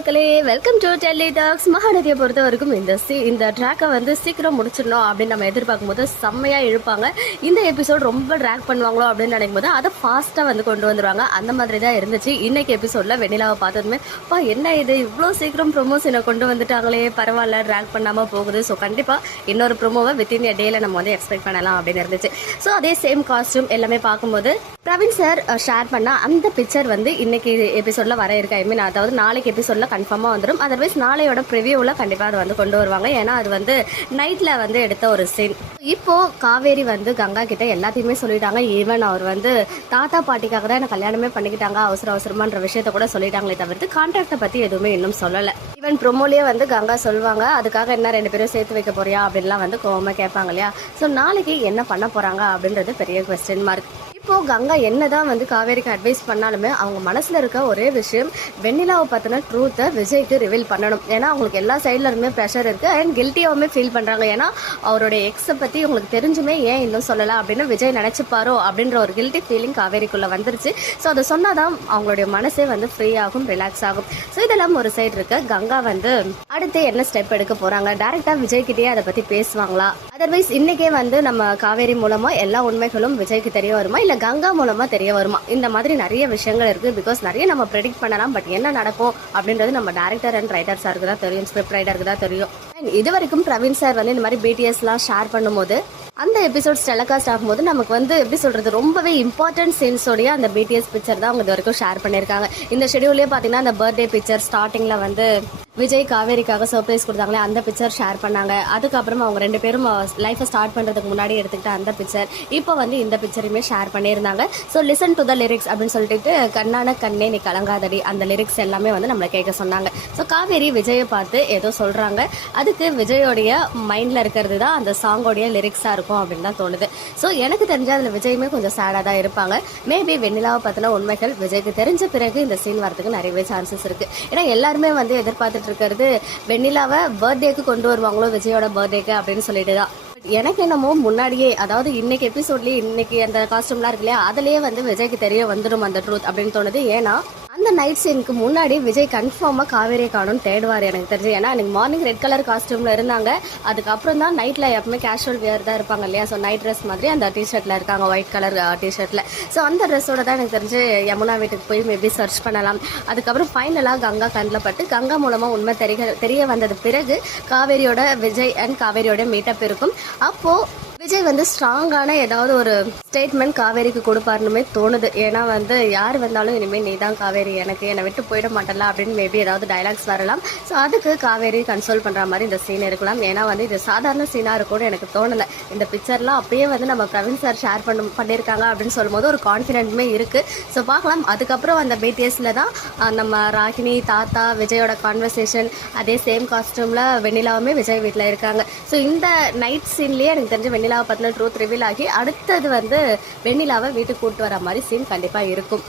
மக்களே welcome to Delhi talks மகாநதியை பொறுத்த வரைக்கும் இந்த சி இந்த ட்ராக்கை வந்து சீக்கிரம் முடிச்சிடணும் அப்படின்னு நம்ம எதிர்பார்க்கும் போது செம்மையாக இழுப்பாங்க. இந்த எபிசோட் ரொம்ப ட்ராக் பண்ணுவாங்களோ அப்படின்னு நினைக்கும் போது அதை ஃபாஸ்ட்டாக வந்து கொண்டு வந்துருவாங்க. அந்த மாதிரி தான் இருந்துச்சு. இன்னைக்கு எபிசோடில் வெண்ணிலாவை பார்த்ததுமே இப்போ என்ன இது? இவ்வளோ சீக்கிரம் ப்ரொமோஷனை கொண்டு வந்துட்டாங்களே. பரவாயில்ல ட்ராக் பண்ணாமல் போகுது. ஸோ கண்டிப்பாக இன்னொரு ப்ரொமோவை வித்தின் எ டேல நம்ம வந்து எக்ஸ்பெக்ட் பண்ணலாம் அப்படின்னு இருந்துச்சு. ஸோ அதே சேம் காஸ்ட்யூம் எல்லாமே பார்க்கும்போது பிரவீன் சார் ஷேர் பண்ண அந்த பிக்சர் வந்து இன்னைக்கு எபிசோட்ல வர இருக்க. ஐ மீன் அதாவது நாளைக்கு எபிசோட்ல கன்ஃபார்மாக வந்துடும் அதர்வைஸ் நாளையோட ப்ரிவியூவில் கண்டிப்பாக அதை வந்து கொண்டு வருவாங்க. ஏன்னா அது வந்து நைட்டில் வந்து எடுத்த ஒரு சீன் இப்போ காவேரி வந்து கங்கா கிட்ட எல்லாத்தையுமே சொல்லிட்டாங்க. ஈவன் அவர் வந்து தாத்தா பாட்டிக்காக தான் என்ன கல்யாணமே பண்ணிக்கிட்டாங்க. அவசர அவசரமான்ற விஷயத்த கூட சொல்லிட்டாங்களே தவிர்த்து கான்ட்ராக்டை பற்றி எதுவுமே இன்னும் சொல்லலை. ஈவன் ப்ரொமோலேயே வந்து கங்கா சொல்லுவாங்க அதுக்காக என்ன ரெண்டு பேரும் சேர்த்து வைக்க போறியா? அப்படின்லாம் வந்து கோவமாக கேட்பாங்க இல்லையா? ஸோ நாளைக்கு என்ன பண்ண போறாங்க அப்படின்றது பெரிய கொஸ்டின் மார்க் இப்போ கங்கா என்னதான் வந்து காவேரிக்கு அட்வைஸ் பண்ணாலுமே அவங்க மனசுல இருக்க ஒரே விஷயம் வெண்ணிலாவை பத்தின ட்ரூத்தை விஜய்க்கு ரிவீல் பண்ணணும். ஏன்னா அவங்களுக்கு எல்லா சைட்ல இருந்துமே ப்ரெஷர் இருக்கு. அண்ட் கில்ட்டியாவுமே ஃபீல் பண்றாங்க. ஏன்னா அவருடைய எக்ஸை பத்தி உங்களுக்கு தெரிஞ்சுமே ஏன் இன்னும் சொல்லலாம் அப்படின்னு விஜய் நினைச்சுப்பாரோ அப்படின்ற ஒரு கில்ட்டி ஃபீலிங் காவேரிக்குள்ள வந்துருச்சு. ஸோ அதை சொன்னாதான் அவங்களுடைய மனசே வந்து ஃப்ரீ ஆகும் ரிலாக்ஸ் ஆகும். ஸோ இதெல்லாம் ஒரு சைடு இருக்க. கங்கா வந்து அடுத்து என்ன ஸ்டெப் எடுக்க போறாங்க? டைரக்டா விஜய் அதை பத்தி பேசுவாங்களா? அதர்வைஸ் இன்னைக்கே வந்து நம்ம காவேரி மூலமா எல்லா உண்மைகளும் விஜய்க்கு தெரிய வருமா? இல்ல கங்கா மூலமா தெரிய வருமா? இந்த மாதிரி நிறைய விஷயங்கள் இருக்கு. பிகாஸ் நிறைய நம்ம ப்ரெடிக்ட் பண்ணலாம் பட் என்ன நடக்கும் அப்படின்றது நம்ம டேரக்டர் அண்ட் ரைட்டர்ஸாருக்கு தான் தெரியும் ஸ்கிரிப்ட் ரைட்டருக்கு தான் தெரியும். இது வரைக்கும் பிரவீன் சார் வந்து இந்த மாதிரி பிடிஎஸ்லாம் ஷேர் பண்ணும்போது அந்த எபிசோட்ஸ் டெலகாஸ்ட் ஆகும்போது நமக்கு வந்து எப்படி சொல்றது ரொம்பவே இம்பார்ட்டன்ட் சீன்ஸோடைய அந்த பிடிஎஸ் பிக்சர் தான் அவங்க இது வரைக்கும் ஷேர் பண்ணியிருக்காங்க. இந்த ஷெடியூல்லே பார்த்தீங்கன்னா அந்த பர்த்டே பிக்சர் ஸ்டார்டிங்கில் வந்து விஜய் காவேரிக்காக சர்ப்ரைஸ் கொடுத்தாங்களே அந்த பிக்சர் ஷேர் பண்ணாங்க. அதுக்கப்புறமா அவங்க ரெண்டு பேரும் லைஃப்பை ஸ்டார்ட் பண்ணுறதுக்கு முன்னாடி எடுத்துக்கிட்ட அந்த பிக்சர் இப்போ வந்து இந்த பிக்சரையுமே ஷேர் பண்ணியிருந்தாங்க. So listen to the lyrics அப்படின்னு சொல்லிட்டு கண்ணான கண்ணே நீ கலங்காதடி. அந்த லிரிக்ஸ் எல்லாமே வந்து நம்மளை கேட்க சொன்னாங்க. ஸோ காவேரி விஜயை பார்த்து ஏதோ சொல்கிறாங்க அதுக்கு விஜயோடைய மைண்டில் இருக்கிறது தான் அந்த சாங்கோடைய லிரிக்ஸாக இருக்கும் அப்படின்னு தான் தோணுது. ஸோ எனக்கு தெரிஞ்ச அதில் விஜயுமே கொஞ்சம் சேடாக தான் இருப்பாங்க. மேபி வெண்ணிலாவை பார்த்தினா உண்மைகள் விஜய்க்கு தெரிஞ்ச பிறகு இந்த சீன் வரதுக்கு நிறையவே சான்சஸ் இருக்குது ஏன்னா எல்லாருமே வந்து எதிர்பார்த்து இருக்கிறது வெண்ணிலாவை பர்த்டேக்கு கொண்டு வருவாங்களோ விஜயோட பர்த்டேக்கு அப்படின்னு சொல்லிட்டு தான் எனக்கு என்னமோ முன்னாடியே அதாவது இன்னைக்கு எபிசோட்லயே இன்னைக்கு அந்த காஸ்டியூம்லாம் இருக்கு இல்லையா அதுலயே வந்து விஜய்க்கு தெரிய வந்துடும் அந்த ட்ரூத் அப்படின்னு தோணுது. ஏன்னா அந்த நைட் சீனுக்கு முன்னாடி விஜய் கன்ஃபார்மாக காவேரியை காணும்னு தேடுவார் எனக்கு தெரிஞ்சு. ஏன்னா அன்னைக்கு மார்னிங் ரெட் கலர் காஸ்டியூமில் இருந்தாங்க. அதுக்கப்புறம் தான் நைட்டில் எப்பவுமே கேஷுவல் வியர் தான் இருப்பாங்க இல்லையா? ஸோ நைட் ட்ரெஸ் மாதிரி அந்த டிஷர்ட்டில் இருக்காங்க ஒயிட் கலர் டிஷர்ட்டில் ஸோ அந்த ட்ரெஸ்ஸோட தான் எனக்கு தெரிஞ்சு யமுனா வீட்டுக்கு போய் மேபி சர்ச் பண்ணலாம். அதுக்கப்புறம் ஃபைனலாக கங்கா கண்ணில் பட்டு கங்கா மூலமாக உண்மை தெரிய தெரிய வந்தது பிறகு காவேரியோட விஜய் அண்ட் காவேரியோட மீட்டப் இருக்கும். அப்போது விஜய் வந்து ஸ்ட்ராங்கான ஏதாவது ஒரு ஸ்டேட்மெண்ட் காவேரிக்கு கொடுப்பாருனுமே தோணுது. ஏன்னா வந்து யார் வந்தாலும் இனிமேல் நீ தான் காவேரி எனக்கு என்னை விட்டு போயிட மாட்டல அப்படின்னு மேபி ஏதாவது டைலாக்ஸ் வரலாம். ஸோ அதுக்கு காவேரி கன்சோல் பண்ணுற மாதிரி இந்த சீன் இருக்கலாம். ஏன்னா வந்து இது சாதாரண சீனாக இருக்கும்னு எனக்கு தோணலை. இந்த பிக்சர்லாம் அப்பயே வந்து நம்ம பிரவீன் சார் ஷேர் பண்ண பண்ணியிருக்காங்க அப்படின்னு சொல்லும்போது ஒரு கான்ஃபிடென்ட்டுமே இருக்குது ஸோ பார்க்கலாம். அதுக்கப்புறம் அந்த பிடிஎஸில் தான் நம்ம ராகினி தாத்தா விஜயோட கான்வர்சேஷன் அதே சேம் காஸ்டியூமில் வெண்ணிலாவுமே விஜய் வீட்டில் இருக்காங்க. ஸோ இந்த நைட் சீன்லேயே எனக்கு தெரிஞ்ச வெண்ணிலாவை பற்றின ட்ரூத் ரிவீல் ஆகி அடுத்தது வந்து வெண்ணிலாவை வீட்டுக்கு கூப்பிட்டு வர மாதிரி சீன் கண்டிப்பாக இருக்கும்.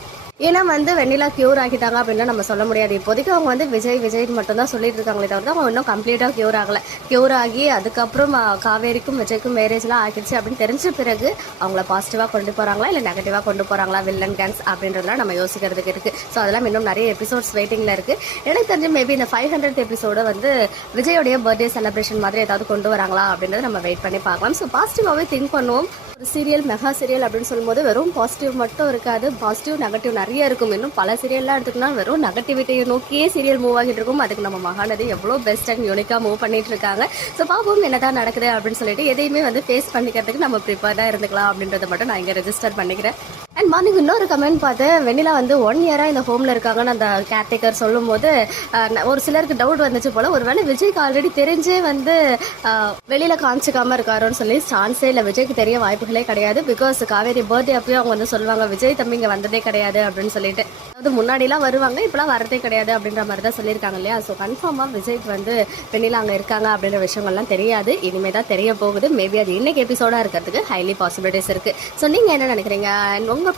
ஏன்னா வந்து வெண்ணிலா கியூர் ஆகிட்டாங்க அப்படின்னா நம்ம சொல்ல முடியாது. இப்போதைக்கு அவங்க வந்து விஜய் விஜய்னு மட்டும் தான் சொல்லிட்டு இருக்காங்களே தவிர அவங்க இன்னும் கம்ப்ளீட்டாக கியூர் ஆகலை. கியூர் ஆகி அதுக்கப்புறம் காவேரிக்கும் விஜய்க்கும் மேரேஜ்லாம் ஆகிடுச்சு அப்படின்னு தெரிஞ்ச பிறகு அவங்கள பாசிட்டிவாக கொண்டு போகிறாங்களா இல்லை நெகட்டிவாக கொண்டு போகிறாங்களா வில்லன் கேங்ஸ் அப்படின்றதுலாம் நம்ம யோசிக்கிறதுக்கு இருக்குது ஸோ அதெல்லாம் இன்னும் நிறைய எபிசோட்ஸ் வெயிட்டிங்கில் இருக்குது எனக்கு தெரிஞ்சு மேபி இந்த ஃபைவ் ஹண்ட்ரட் எபிசோட வந்து விஜயோடைய பர்த்டே செலிப்ரேஷன் மாதிரி ஏதாவது கொண்டு வராங்களா அப்படின்றத நம்ம வெயிட் பண்ணி பார்க்கலாம். ஸோ பாசிட்டிவாகவே திங்க் பண்ணுவோம். சீரியல் மெகா சீரியல் அப்படின்னு சொல்லும்போது வெறும் பாசிட்டிவ் மட்டும் இருக்காது. பாசிட்டிவ் நெகட்டிவ் நிறைய இருக்கும். இன்னும் பல சீரியல்லாம் எடுத்துக்கணும் வெறும் நெகட்டிவிட்டியை நோக்கியே சீரியல் மூவ் ஆகிட்டு இருக்கும். அதுக்கு நம்ம மகாநதி எவ்வளோ பெஸ்ட் அண்ட் யூனிக்காக மூவ் பண்ணிட்டு இருக்காங்க. ஸோ பாப்போம் என்னதான் நடக்குது அப்படின்னு சொல்லிட்டு எதையுமே வந்து ஃபேஸ் பண்ணிக்கிறதுக்கு நம்ம ப்ரிப்பேர்டாக இருந்துக்கலாம் அப்படின்றத மட்டும் நான் இங்கே ரெஜிஸ்டர் பண்ணிக்கிறேன். மார்னிங் இன்னொரு கமெண்ட் பார்த்தேன். வெண்ணிலா வந்து ஒன் இயராக இந்த ஹோமில் இருக்காங்கன்னு அந்த கேர்டேக்கர் சொல்லும்போது போது ஒரு சிலருக்கு டவுட் வந்துச்சு போல. ஒருவேளை விஜய்க்கு ஆல்ரெடி தெரிஞ்சே வந்து வெளியில் காமிச்சிக்காமல் இருக்காருன்னு சொல்லி சான்ஸே இல்லை. விஜய்க்கு தெரிய வாய்ப்புகளே கிடையாது. பிகாஸ் காவேரி பர்த்டே அப்பயும் அவங்க வந்து சொல்லுவாங்க விஜய் தம்பி இங்கே வந்ததே கிடையாது அப்படின்னு சொல்லிட்டு. அதாவது முன்னாடிலாம் வருவாங்க இப்பெல்லாம் வரதே கிடையாது அப்படின்ற மாதிரி தான் சொல்லியிருக்காங்க இல்லையா? ஸோ கன்ஃபார்மாக விஜய்க்கு வந்து வெண்ணிலா அங்கே இருக்காங்க அப்படின்ற விஷயங்கள்லாம் தெரியாது. இனிமே தான் தெரிய போகுது. மேபி அது இன்னைக்கு எபிசோடாக இருக்கிறதுக்கு ஹைலி பாசிபிலிட்டிஸ் இருக்குது ஸோ நீங்கள் என்ன நினைக்கிறீங்க? உங்கள்